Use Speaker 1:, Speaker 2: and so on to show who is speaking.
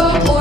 Speaker 1: todo por